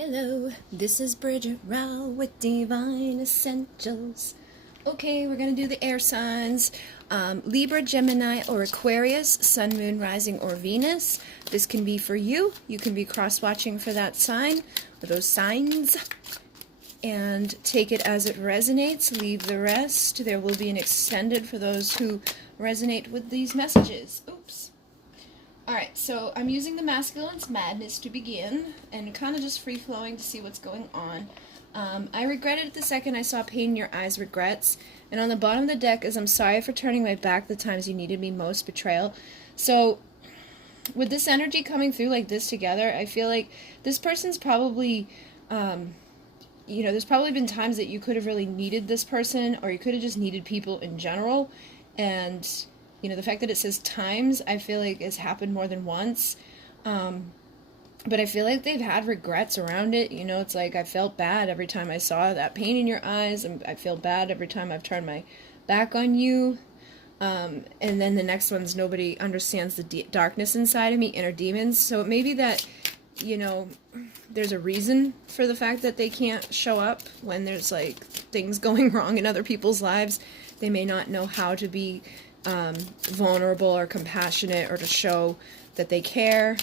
Hello, this is Bridget Rao with Divine Essentials. Okay, we're going to do the air signs. Libra, Gemini, or Aquarius, Sun, Moon, Rising, or Venus. This can be for you. You can be cross-watching for that sign, or those signs. And take it as it resonates. Leave the rest. There will be an extended for those who resonate with these messages. Oops. Alright, so I'm using the Masculine's Madness to begin, and kind of just free-flowing to see what's going on. I regretted the second I saw pain in your eyes, regrets. And on the bottom of the deck is I'm sorry for turning my back the times you needed me most, betrayal. So, with this energy coming through like this together, I feel like this person's probably, there's probably been times that you could have really needed this person, or you could have just needed people in general, and the fact that it says times, I feel like has happened more than once. But I feel like they've had regrets around it. It's like I felt bad every time I saw that pain in your eyes, and I feel bad every time I've turned my back on you. And then the next one's nobody understands the darkness inside of me, inner demons. So it may be that, there's a reason for the fact that they can't show up when there's like things going wrong in other people's lives. They may not know how to be vulnerable or compassionate, or to show that they care,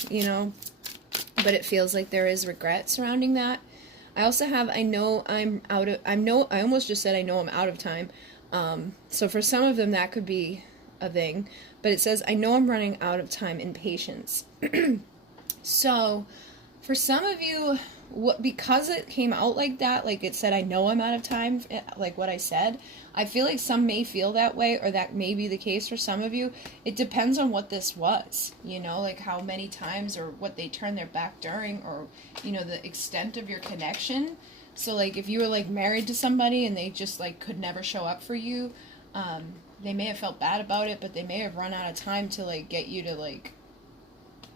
but it feels like there is regret surrounding that. I also have, I almost just said I know I'm out of time. So for some of them that could be a thing, but it says I know I'm running out of time in patience. So for some of you, because it came out like that, like it said I know I'm out of time, like what I said, I feel like some may feel that way, or that may be the case for some of you. It depends on what this was, like how many times, or what they turned their back during, or the extent of your connection. So like if you were like married to somebody and they just like could never show up for you, they may have felt bad about it, but they may have run out of time to like get you to like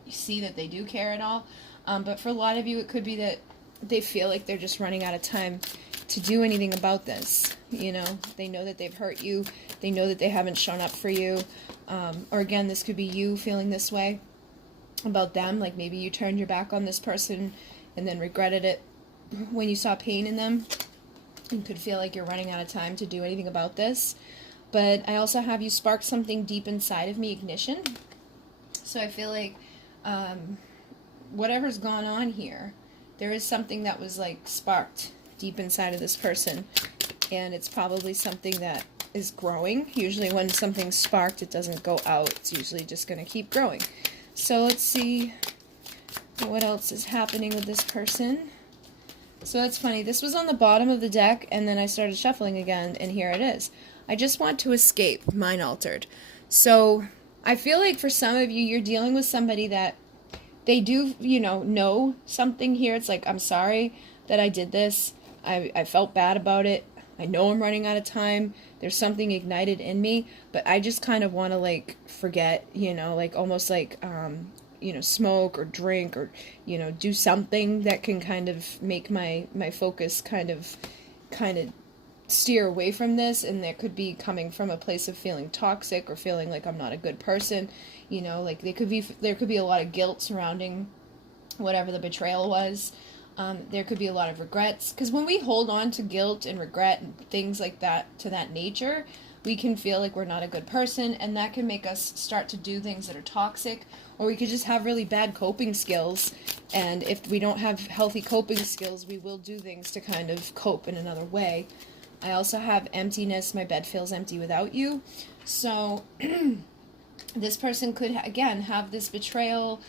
see that they do care at all. But for a lot of you, it could be that they feel like they're just running out of time to do anything about this. They know that they've hurt you. They know that they haven't shown up for you. Or again, this could be you feeling this way about them. Like maybe you turned your back on this person and then regretted it when you saw pain in them. You could feel like you're running out of time to do anything about this. But I also have you spark something deep inside of me, ignition. So I feel like whatever's gone on here, there is something that was like sparked deep inside of this person, and it's probably something that is growing. Usually when something's sparked, it doesn't go out. It's usually just going to keep growing. So let's see what else is happening with this person. So that's funny. This was on the bottom of the deck, and then I started shuffling again, and here it is. I just want to escape. Mind altered. So I feel like for some of you, you're dealing with somebody that they do, know something here. It's like, I'm sorry that I did this. I felt bad about it. I know I'm running out of time. There's something ignited in me, but I just kind of want to, like, forget, like, almost like, smoke or drink, or, do something that can kind of make my focus kind of steer away from this. And that could be coming from a place of feeling toxic, or feeling like I'm not a good person. Like there could be a lot of guilt surrounding whatever the betrayal was. There could be a lot of regrets, because when we hold on to guilt and regret and things like that, to that nature, we can feel like we're not a good person, and that can make us start to do things that are toxic, or we could just have really bad coping skills. And if we don't have healthy coping skills, we will do things to kind of cope in another way. I also have emptiness. My bed feels empty without you. So this person could, again, have this betrayal,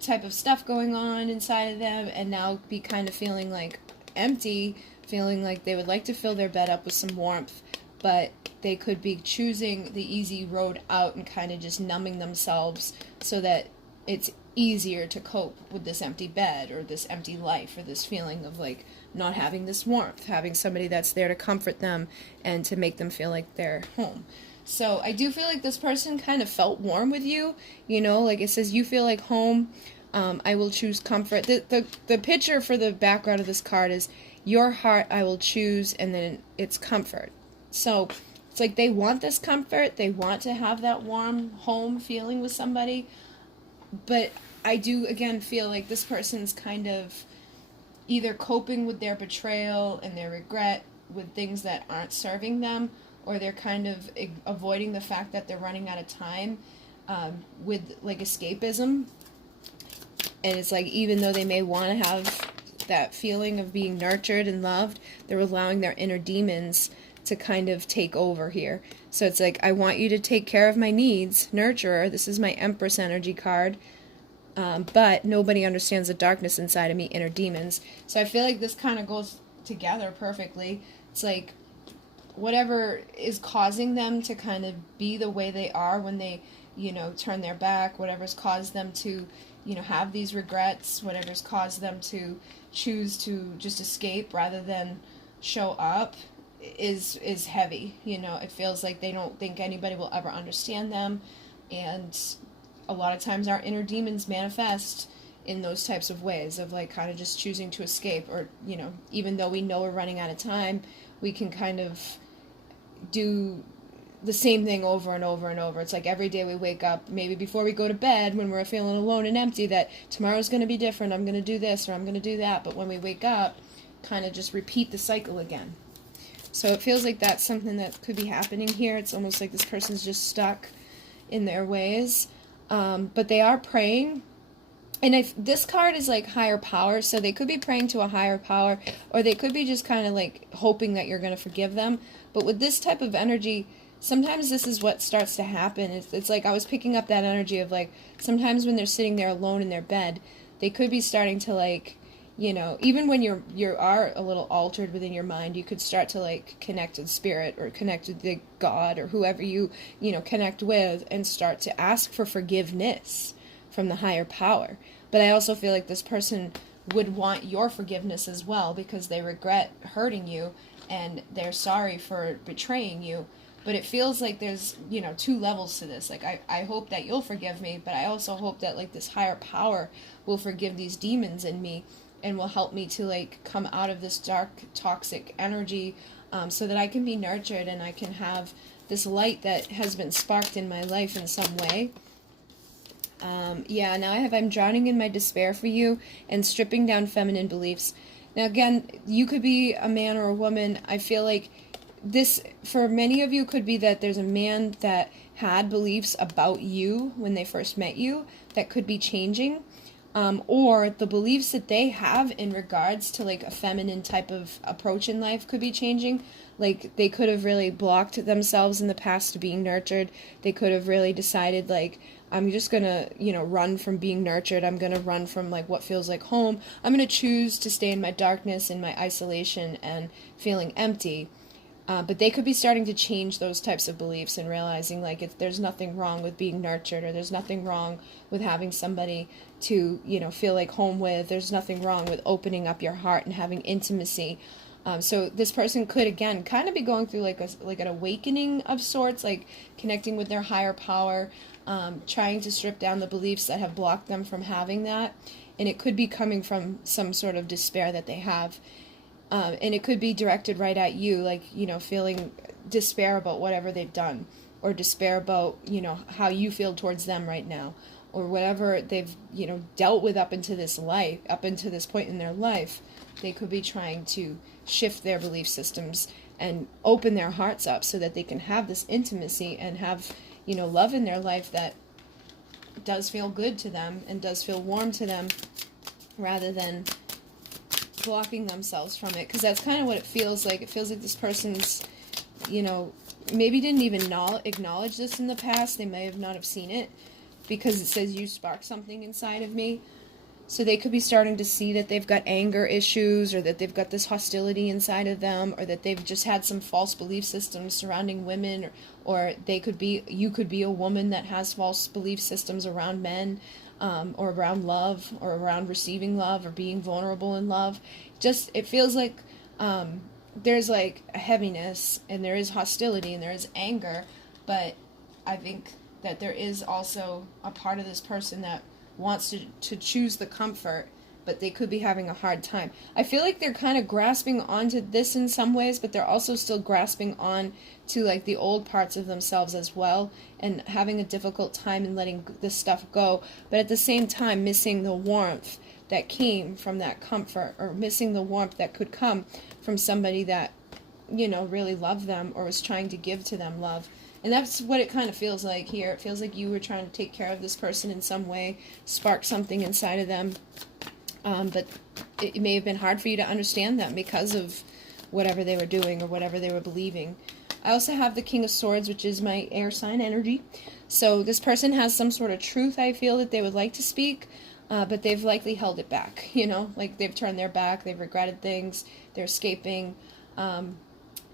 type of stuff going on inside of them, and now be kind of feeling like empty, feeling like they would like to fill their bed up with some warmth, but they could be choosing the easy road out and kind of just numbing themselves so that it's easier to cope with this empty bed, or this empty life, or this feeling of like not having this warmth, having somebody that's there to comfort them and to make them feel like they're home. So I do feel like this person kind of felt warm with you, like it says you feel like home. I will choose comfort. The picture for the background of this card is your heart I will choose, and then it's comfort. So it's like they want this comfort. They want to have that warm home feeling with somebody. But I do, again, feel like this person's kind of either coping with their betrayal and their regret with things that aren't serving them, or they're kind of avoiding the fact that they're running out of time with like escapism. And it's like, even though they may want to have that feeling of being nurtured and loved, they're allowing their inner demons to kind of take over here. So it's like, I want you to take care of my needs, nurturer. This is my Empress energy card. But nobody understands the darkness inside of me, inner demons. So I feel like this kind of goes together perfectly. It's like, whatever is causing them to kind of be the way they are when they, you know, turn their back, whatever's caused them to, you know, have these regrets, whatever's caused them to choose to just escape rather than show up, is heavy. You know, it feels like they don't think anybody will ever understand them, and a lot of times our inner demons manifest in those types of ways of like kind of just choosing to escape, or, you know, even though we know we're running out of time, we can kind of do the same thing over and over and over. It's like every day we wake up, maybe before we go to bed, when we're feeling alone and empty, that tomorrow's going to be different, I'm going to do this or I'm going to do that. But when we wake up, kind of just repeat the cycle again. So it feels like that's something that could be happening here. It's almost like this person's just stuck in their ways. But they are praying. And if this card is like higher power, so they could be praying to a higher power, or they could be just kind of like hoping that you're going to forgive them. But with this type of energy, sometimes this is what starts to happen. It's like I was picking up that energy of like, sometimes when they're sitting there alone in their bed, they could be starting to like, you know, even when you are a little altered within your mind, you could start to like connect with spirit or connect with the God or whoever you know, connect with, and start to ask for forgiveness from the higher power. But I also feel like this person would want your forgiveness as well, because they regret hurting you and they're sorry for betraying you. But it feels like there's, you know, two levels to this. Like, I hope that you'll forgive me, but I also hope that like this higher power will forgive these demons in me and will help me to like come out of this dark, toxic energy, so that I can be nurtured and I can have this light that has been sparked in my life in some way. Yeah, now I'm drowning in my despair for you and stripping down feminine beliefs. Now again, you could be a man or a woman. I feel like this, for many of you, could be that there's a man that had beliefs about you when they first met you that could be changing. Or the beliefs that they have in regards to like a feminine type of approach in life could be changing. Like, they could have really blocked themselves in the past to being nurtured. They could have really decided like, I'm just gonna, you know, run from being nurtured. I'm gonna run from like what feels like home. I'm gonna choose to stay in my darkness, in my isolation, and feeling empty. But they could be starting to change those types of beliefs and realizing like there's nothing wrong with being nurtured, or there's nothing wrong with having somebody to, you know, feel like home with. There's nothing wrong with opening up your heart and having intimacy. So this person could, again, kind of be going through like an awakening of sorts, like connecting with their higher power, trying to strip down the beliefs that have blocked them from having that. And it could be coming from some sort of despair that they have. And it could be directed right at you, like, you know, feeling despair about whatever they've done, or despair about, you know, how you feel towards them right now, or whatever they've, you know, dealt with up into this point in their life. They could be trying to shift their belief systems and open their hearts up so that they can have this intimacy and have, you know, love in their life that does feel good to them and does feel warm to them, rather than blocking themselves from it. Because that's kind of what it feels like. It feels like this person's, you know, maybe didn't even acknowledge this in the past. They may have not have seen it, because it says you sparked something inside of me. So they could be starting to see that they've got anger issues, or that they've got this hostility inside of them, or that they've just had some false belief systems surrounding women, or you could be a woman that has false belief systems around men, or around love, or around receiving love, or being vulnerable in love. Just, it feels like there's like a heaviness, and there is hostility, and there is anger, but I think that there is also a part of this person that wants to choose the comfort, but they could be having a hard time. I feel like they're kind of grasping onto this in some ways, but they're also still grasping on to like the old parts of themselves as well, and having a difficult time in letting this stuff go, but at the same time missing the warmth that came from that comfort, or missing the warmth that could come from somebody that, you know, really loved them or was trying to give to them love. And that's what it kind of feels like here. It feels like you were trying to take care of this person in some way, spark something inside of them. But it may have been hard for you to understand them because of whatever they were doing or whatever they were believing. I also have the King of Swords, which is my air sign energy. So this person has some sort of truth, I feel, that they would like to speak, but they've likely held it back, you know? Like, they've turned their back, they've regretted things, they're escaping,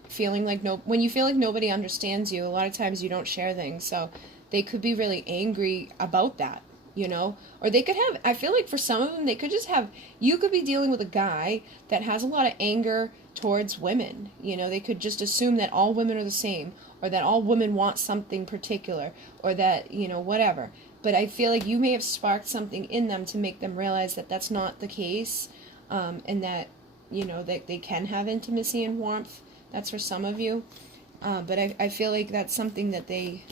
feeling like when you feel like nobody understands you, a lot of times you don't share things, so they could be really angry about that, you know? Or they could have, I feel like for some of them, they could just have, you could be dealing with a guy that has a lot of anger towards women, you know? They could just assume that all women are the same, or that all women want something particular, or that, you know, whatever. But I feel like you may have sparked something in them to make them realize that that's not the case, and that, you know, that they can have intimacy and warmth. That's for some of you. But I feel like that's something that they,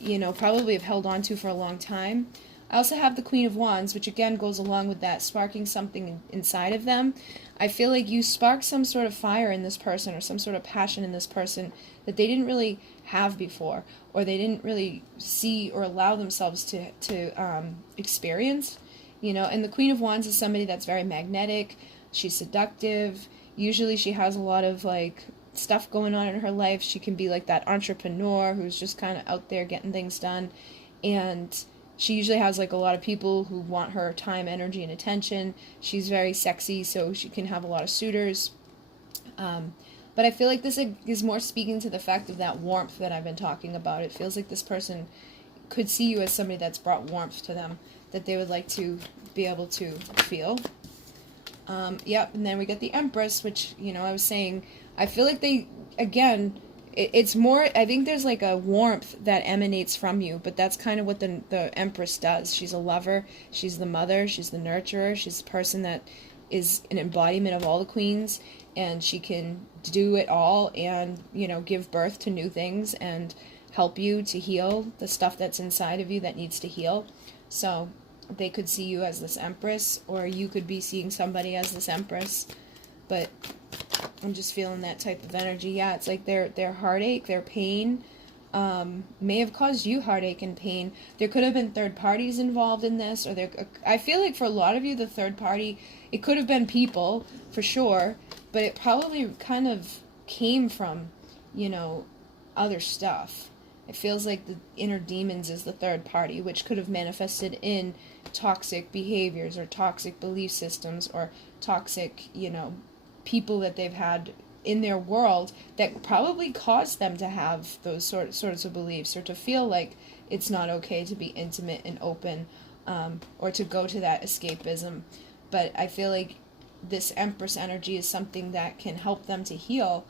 you know, probably have held on to for a long time. I also have the Queen of Wands, which again goes along with that, sparking something inside of them. I feel like you sparked some sort of fire in this person, or some sort of passion in this person that they didn't really have before, or they didn't really see or allow themselves to experience, you know. And the Queen of Wands is somebody that's very magnetic. She's seductive. Usually she has a lot of, like, stuff going on in her life. She can be like that entrepreneur who's just kind of out there getting things done. And she usually has, like, a lot of people who want her time, energy, and attention. She's very sexy, so she can have a lot of suitors. But I feel like this is more speaking to the fact of that warmth that I've been talking about. It feels like this person could see you as somebody that's brought warmth to them, that they would like to be able to feel. Yep, and then we get the Empress, which, you know, I was saying, I feel like they, again, it's more, I think there's like a warmth that emanates from you, but that's kind of what the Empress does. She's a lover, she's the mother, she's the nurturer, she's the person that is an embodiment of all the queens, and she can do it all and, you know, give birth to new things and help you to heal the stuff that's inside of you that needs to heal. So they could see you as this Empress, or you could be seeing somebody as this Empress, but I'm just feeling that type of energy. Yeah, it's like their heartache, their pain, may have caused you heartache and pain. There could have been third parties involved in this, or I feel like for a lot of you, the third party, it could have been people, for sure, but it probably kind of came from, you know, other stuff. It feels like the inner demons is the third party, which could have manifested in toxic behaviors or toxic belief systems or toxic, you know, people that they've had in their world that probably caused them to have those sorts of beliefs, or to feel like it's not okay to be intimate and open, or to go to that escapism. But I feel like this Empress energy is something that can help them to heal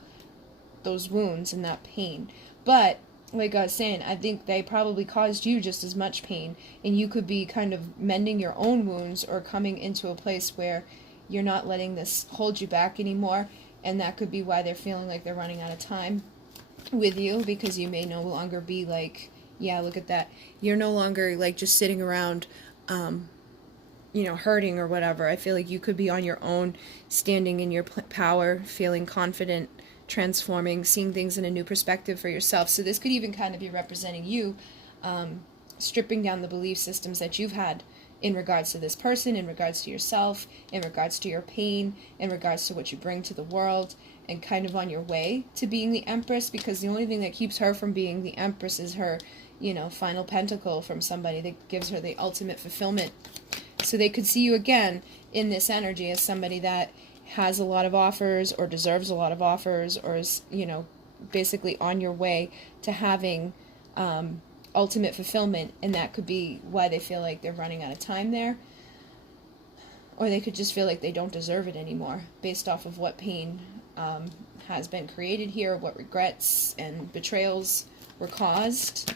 those wounds and that pain. But like I was saying, I think they probably caused you just as much pain, and you could be kind of mending your own wounds, or coming into a place where you're not letting this hold you back anymore, and that could be why they're feeling like they're running out of time with you, because you may no longer be like, yeah, look at that. You're no longer like just sitting around, you know, hurting or whatever. I feel like you could be on your own, standing in your power, feeling confident, transforming, seeing things in a new perspective for yourself. So this could even kind of be representing you, stripping down the belief systems that you've had in regards to this person, in regards to yourself, in regards to your pain, in regards to what you bring to the world, and kind of on your way to being the Empress, because the only thing that keeps her from being the Empress is her, you know, final pentacle from somebody that gives her the ultimate fulfillment. So they could see you again in this energy as somebody that has a lot of offers, or deserves a lot of offers, or is, you know, basically on your way to having ultimate fulfillment, and that could be why they feel like they're running out of time there. Or they could just feel like they don't deserve it anymore, based off of what pain has been created here, what regrets and betrayals were caused.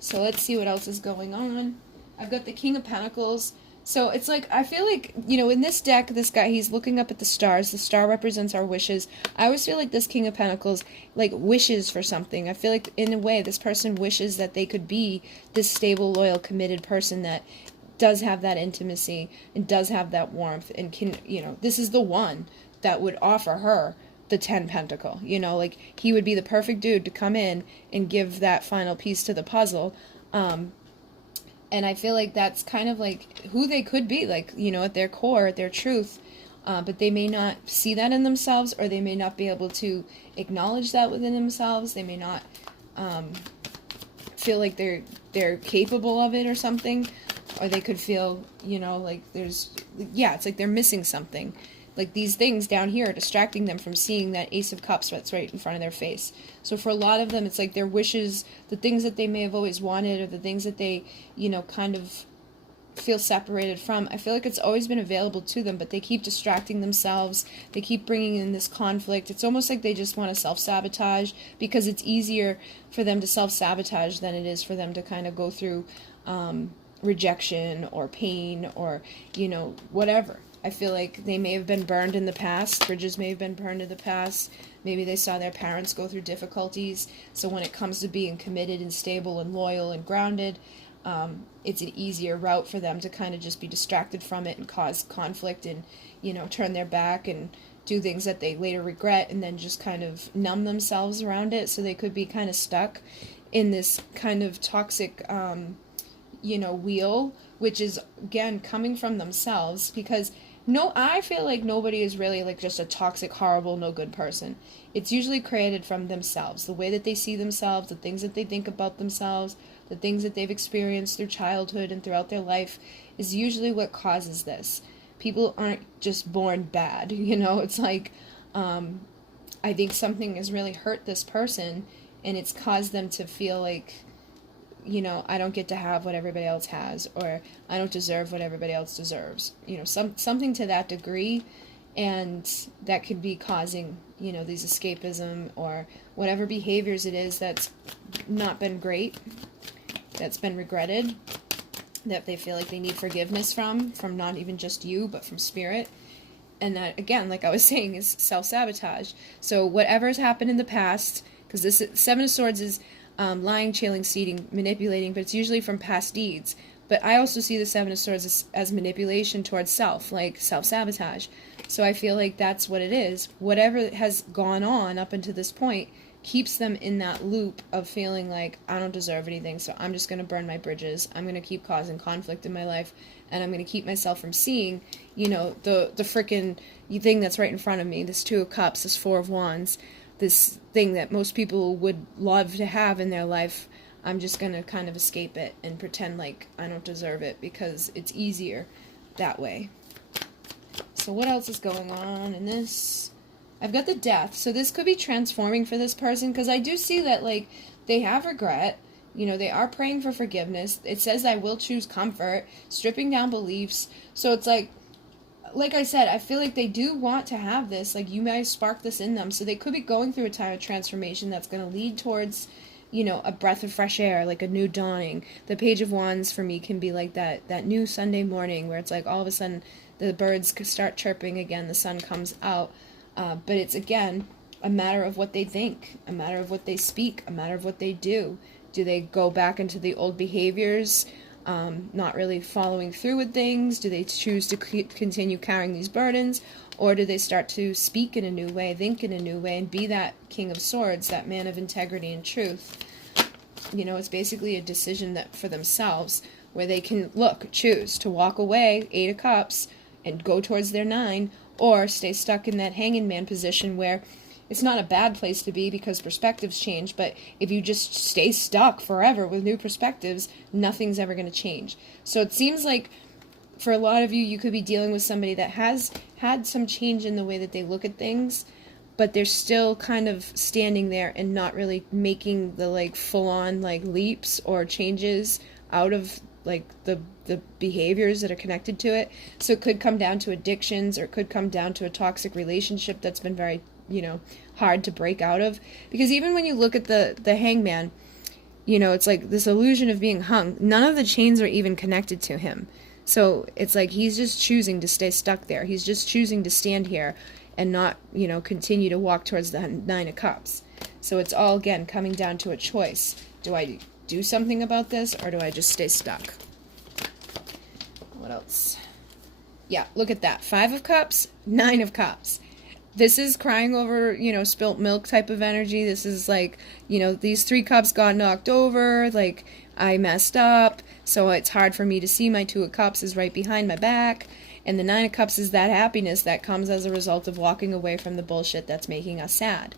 So let's see what else is going on. I've got the King of Pentacles. So it's like, I feel like, you know, in this deck, this guy, he's looking up at the stars. The star represents our wishes. I always feel like this King of Pentacles, like, wishes for something. I feel like, in a way, this person wishes that they could be this stable, loyal, committed person that does have that intimacy and does have that warmth and can, this is the one that would offer her the 10 pentacle, like he would be the perfect dude to come in and give that final piece to the puzzle. And I feel like that's kind of like who they could be, like, at their core, at their truth. But they may not see that in themselves, or they may not be able to acknowledge that within themselves. They may not feel like they're capable of it or something. Or they could feel, like it's like they're missing something. Like these things down here are distracting them from seeing that Ace of Cups that's right in front of their face. So for a lot of them, it's like their wishes, the things that they may have always wanted, or the things that they, kind of feel separated from. I feel like it's always been available to them, but they keep distracting themselves. They keep bringing in this conflict. It's almost like they just want to self-sabotage, because it's easier for them to self-sabotage than it is for them to kind of go through rejection or pain or, whatever. I feel like they may have been burned in the past. Bridges may have been burned in the past. Maybe they saw their parents go through difficulties. So when it comes to being committed and stable and loyal and grounded, it's an easier route for them to kind of just be distracted from it and cause conflict and, turn their back and do things that they later regret, and then just kind of numb themselves around it. So they could be kind of stuck in this kind of toxic, wheel, which is, again, coming from themselves, because I feel like nobody is really like just a toxic, horrible, no good person. It's usually created from themselves. The way that they see themselves, the things that they think about themselves, the things that they've experienced through childhood and throughout their life is usually what causes this. People aren't just born bad, It's like, I think something has really hurt this person, and it's caused them to feel like, I don't get to have what everybody else has, or I don't deserve what everybody else deserves. Something to that degree, and that could be causing, these escapism or whatever behaviors it is that's not been great, that's been regretted, that they feel like they need forgiveness from not even just you, but from spirit. And that, again, like I was saying, is self-sabotage. So whatever has happened in the past, because this Seven of Swords is lying, chailing, seeding, manipulating, but it's usually from past deeds. But I also see the Seven of Swords as manipulation towards self, like self-sabotage. So I feel like that's what it is. Whatever has gone on up until this point keeps them in that loop of feeling like, I don't deserve anything, so I'm just going to burn my bridges. I'm going to keep causing conflict in my life, and I'm going to keep myself from seeing, the frickin' thing that's right in front of me, this Two of Cups, this Four of Wands, this thing that most people would love to have in their life. I'm just going to kind of escape it and pretend like I don't deserve it, because it's easier that way. So what else is going on in this? I've got the Death. So this could be transforming for this person, because I do see that, like, they have regret. They are praying for forgiveness. It says, I will choose comfort, stripping down beliefs. So it's like I said, I feel like they do want to have this. Like, you might spark this in them. So they could be going through a time of transformation that's going to lead towards, a breath of fresh air, like a new dawning. The Page of Wands for me can be like that new Sunday morning where it's like all of a sudden the birds start chirping again, the sun comes out. But it's, again, a matter of what they think, a matter of what they speak, a matter of what they do. Do they go back into the old behaviors, not really following through with things? Do they choose to continue carrying these burdens? Or do they start to speak in a new way, think in a new way, and be that King of Swords, that man of integrity and truth? It's basically a decision that for themselves, where they can, choose to walk away, Eight of Cups, and go towards their 9, or stay stuck in that hanging man position where it's not a bad place to be because perspectives change, but if you just stay stuck forever with new perspectives, nothing's ever going to change. So it seems like for a lot of you, you could be dealing with somebody that has had some change in the way that they look at things, but they're still kind of standing there and not really making the full-on leaps or changes out of the behaviors that are connected to it. So it could come down to addictions, or it could come down to a toxic relationship that's been very, hard to break out of. Because even when you look at the hangman, it's like this illusion of being hung. None of the chains are even connected to him. So it's like he's just choosing to stay stuck there. He's just choosing to stand here and not, continue to walk towards the 9 of Cups. So it's all, again, coming down to a choice. Do I do something about this, or do I just stay stuck? What else? Yeah, look at that. 5 of Cups, 9 of Cups. This is crying over, you know, spilt milk type of energy. This is like, you know, these 3 cups got knocked over, like, I messed up, so it's hard for me to see. My 2 of Cups is right behind my back. And the 9 of Cups is that happiness that comes as a result of walking away from the bullshit that's making us sad.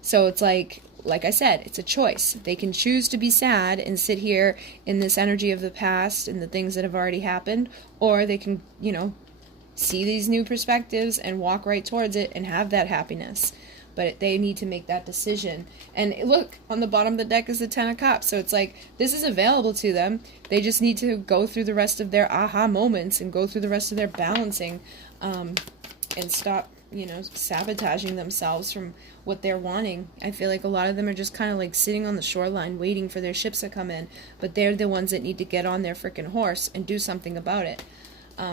So it's like I said, it's a choice. They can choose to be sad and sit here in this energy of the past and the things that have already happened, or they can, you know, see these new perspectives and walk right towards it and have that happiness. But they need to make that decision. And look, on the bottom of the deck is the 10 of Cups. So it's like, this is available to them. They just need to go through the rest of their aha moments and go through the rest of their balancing, and stop, you know, sabotaging themselves from what they're wanting. I feel like a lot of them are just kind of like sitting on the shoreline waiting for their ships to come in. But they're the ones that need to get on their freaking horse and do something about it.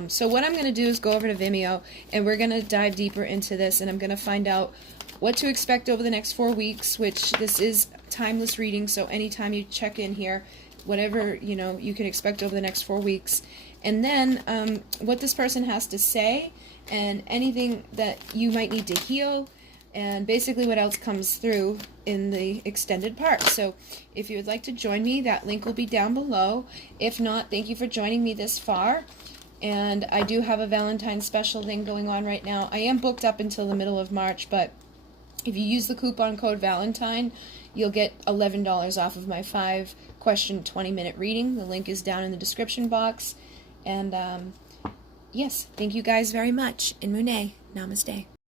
So what I'm going to do is go over to Vimeo, and we're going to dive deeper into this, and I'm going to find out what to expect over the next 4 weeks, which this is timeless reading, so anytime you check in here, whatever, you know, you can expect over the next 4 weeks. And then what this person has to say, and anything that you might need to heal, and basically what else comes through in the extended part. So if you would like to join me, that link will be down below. If not, thank you for joining me this far. And I do have a Valentine's special thing going on right now. I am booked up until the middle of March, but if you use the coupon code Valentine, you'll get $11 off of my 5-question 20-minute reading. The link is down in the description box. And yes, thank you guys very much. In Monet, namaste.